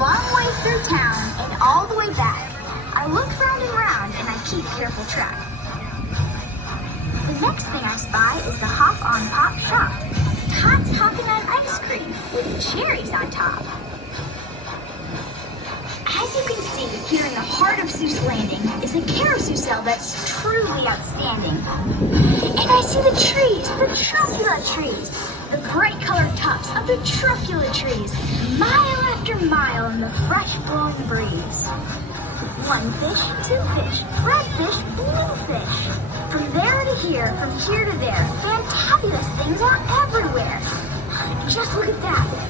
long way through town and all the way back. I look round and round and I keep careful track. The next thing I spy is the Hop on Pop shop. Tots hopping on ice cream with cherries on top. As you can see, here in the heart of Seuss Landing is a carousel that's truly outstanding. And I see the trees, the truffula trees, the bright colored tops of the truffula trees, mile after mile in the fresh blowing breeze. One fish, two fish, red fish, blue fish. From there to here, from here to there, fantabulous things are everywhere. Just look at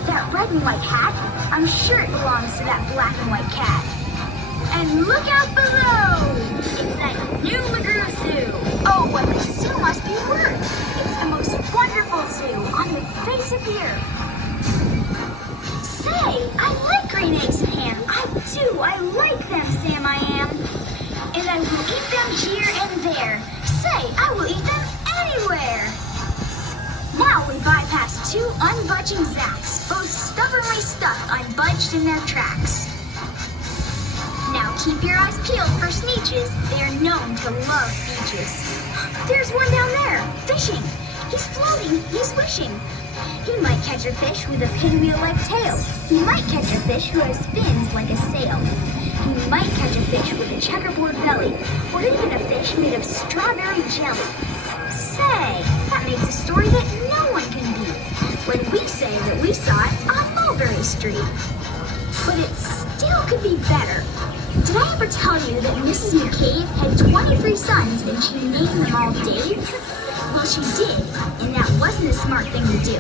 that red and white hat. I'm sure it belongs to that black and white cat. And look out below! It's that new McGrew Zoo. Oh, what the zoo must be worth. It's the most wonderful zoo on the face of the earth. Say, I like green eggs and ham. I do, I like them, Sam I am. And I will eat them here and there. Say, I will eat them anywhere. Now we bypass two unbudging zacks, both stubbornly stuck unbudged in their tracks. Now keep your eyes peeled for sneeches. They are known to love beaches. There's one down there, fishing. He's floating, he's wishing. He might catch a fish with a pinwheel-like tail. He might catch a fish who has fins like a sail. He might catch a fish with a checkerboard belly, or even a fish made of strawberry jelly. Say, that makes a story that no one can beat when we say that we saw it on Mulberry Street. But it still could be better. Did I ever tell you that Mrs. McCabe had 23 sons and she named them all Dave? Well, she did, and that wasn't a smart thing to do.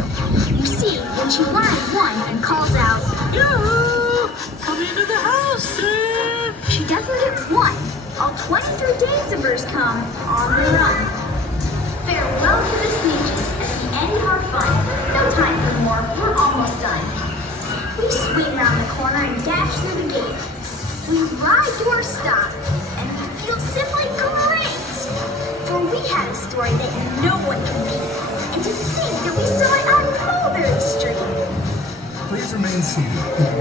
You see, when she wanted one and calls out, "Yo, come into the house, sir," she doesn't get one. All 23 days of hers come on the run. Farewell to the sneeches, at the end of our fun. No time for more, we're almost done. We swing round the corner and dash through the gate. We ride to our stop, and we feel simply great. For we had a story that no one can beat. And to think that we saw it on Mulberry Street. Please remain seated.